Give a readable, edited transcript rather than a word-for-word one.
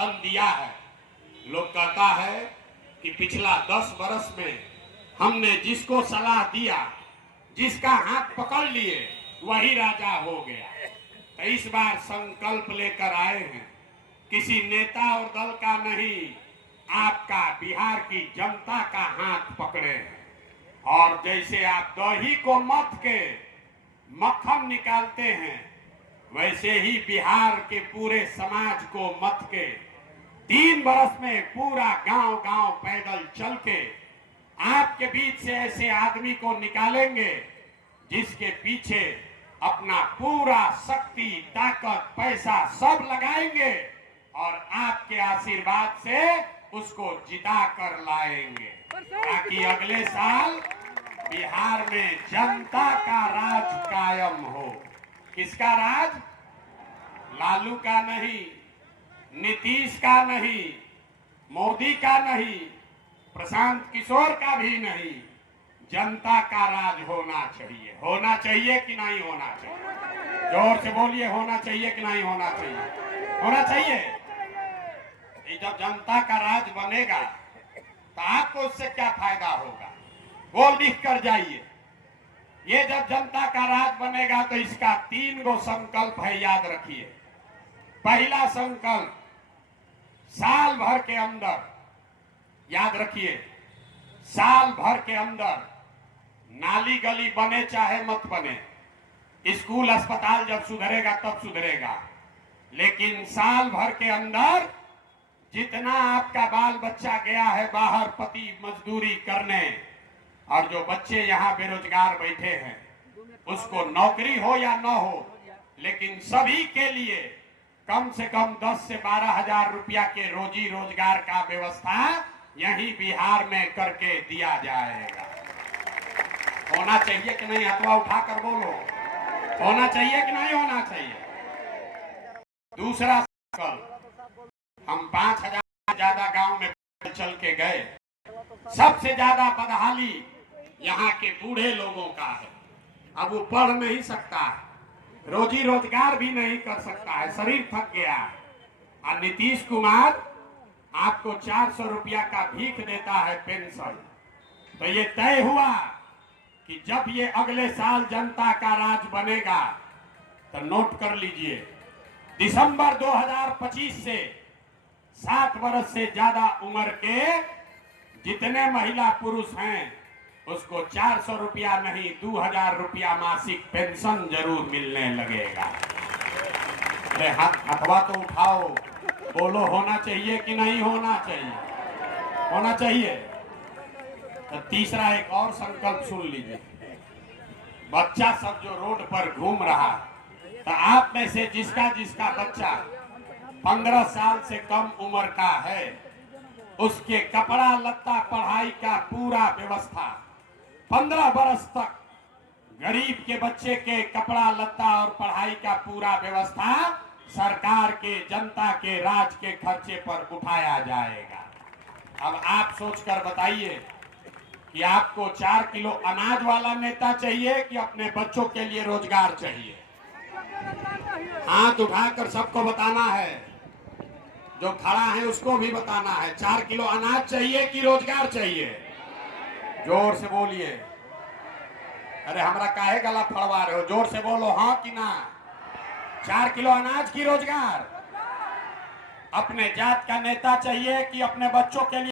साधन दिया है। लोग कहता है कि पिछला 10 वर्ष में हमने जिसको सलाह दिया, जिसका हाथ पकड़ लिए, वही राजा हो गया। तो इस बार संकल्प लेकर आए हैं, किसी नेता और दल का नहीं, आपका, बिहार की जनता का हाथ पकड़े हैं। और जैसे आप दही को मथ के मक्खन निकालते हैं, वैसे ही बिहार के पूरे समाज को मथ के 3 वर्ष में पूरा गांव गांव पैदल चल के आपके बीच से ऐसे आदमी को निकालेंगे जिसके पीछे अपना पूरा शक्ति, ताकत, पैसा सब लगाएंगे और आपके आशीर्वाद से उसको जिता कर लाएंगे, ताकि अगले साल बिहार में जनता का राज कायम हो। किसका राज? लालू का नहीं, नीतीश का नहीं, मोदी का नहीं, प्रशांत किशोर का भी नहीं, जनता का राज होना चाहिए। होना चाहिए कि नहीं होना चाहिए? जोर से बोलिए, होना चाहिए कि नहीं होना चाहिए? होना चाहिए। जब जनता का राज बनेगा तो आपको उससे क्या फायदा होगा, वो लिख कर जाइए। ये जब जनता का राज बनेगा तो इसका 3 गो संकल्प है, याद रखिए। पहला संकल्प, साल भर के अंदर, याद रखिए, साल भर के अंदर नाली गली बने चाहे मत बने, स्कूल अस्पताल जब सुधरेगा तब सुधरेगा, लेकिन साल भर के अंदर जितना आपका बाल बच्चा गया है बाहर पति मजदूरी करने, और जो बच्चे यहाँ बेरोजगार बैठे हैं, उसको नौकरी हो या न हो, लेकिन सभी के लिए कम से कम 10 से 12 हजार रुपया के रोजी रोजगार का व्यवस्था यही बिहार में करके दिया जाएगा। होना चाहिए कि नहीं? हथवा उठाकर बोलो, होना चाहिए कि नहीं होना चाहिए? दूसरा संकल्प, हम 5000 से ज्यादा गांव में चल के गए, सबसे ज्यादा बदहाली यहाँ के बूढ़े लोगों का है। अब वो पढ़ नहीं सकता है, रोजी रोजगार भी नहीं कर सकता है, शरीर थक गया है। और नीतीश कुमार आपको 400 रुपया का भीख देता है पेंशन। तो ये तय हुआ कि जब ये अगले साल जनता का राज बनेगा तो नोट कर लीजिए, दिसंबर 2025 से 60 वर्ष से ज्यादा उम्र के जितने महिला पुरुष हैं उसको 400 रुपया नहीं 2000 रुपया मासिक पेंशन जरूर मिलने लगेगा। अरे हथवा तो उठाओ, बोलो होना चाहिए कि नहीं होना चाहिए? होना चाहिए। तो तीसरा एक और संकल्प सुन लीजिए। बच्चा सब जो रोड पर घूम रहा, तो आप में से जिसका जिसका बच्चा 15 साल से कम उम्र का है, उसके कपड़ा लत्ता पढ़ाई का पूरा व्यवस्था 15 बरस तक गरीब के बच्चे के कपड़ा लत्ता और पढ़ाई का पूरा व्यवस्था सरकार के, जनता के राज के खर्चे पर उठाया जाएगा। अब आप सोचकर बताइए कि आपको 4 किलो अनाज वाला नेता चाहिए कि अपने बच्चों के लिए रोजगार चाहिए? हाथ उठाकर सबको बताना है, जो खड़ा है उसको भी बताना है। 4 किलो अनाज चाहिए कि रोजगार चाहिए? जोर से बोलिए। अरे हमरा काहे गला फड़वा रहे हो? जोर से बोलो, हाँ कि ना? 4 किलो अनाज की रोजगार? अपने जात का नेता चाहिए कि अपने बच्चों के लिए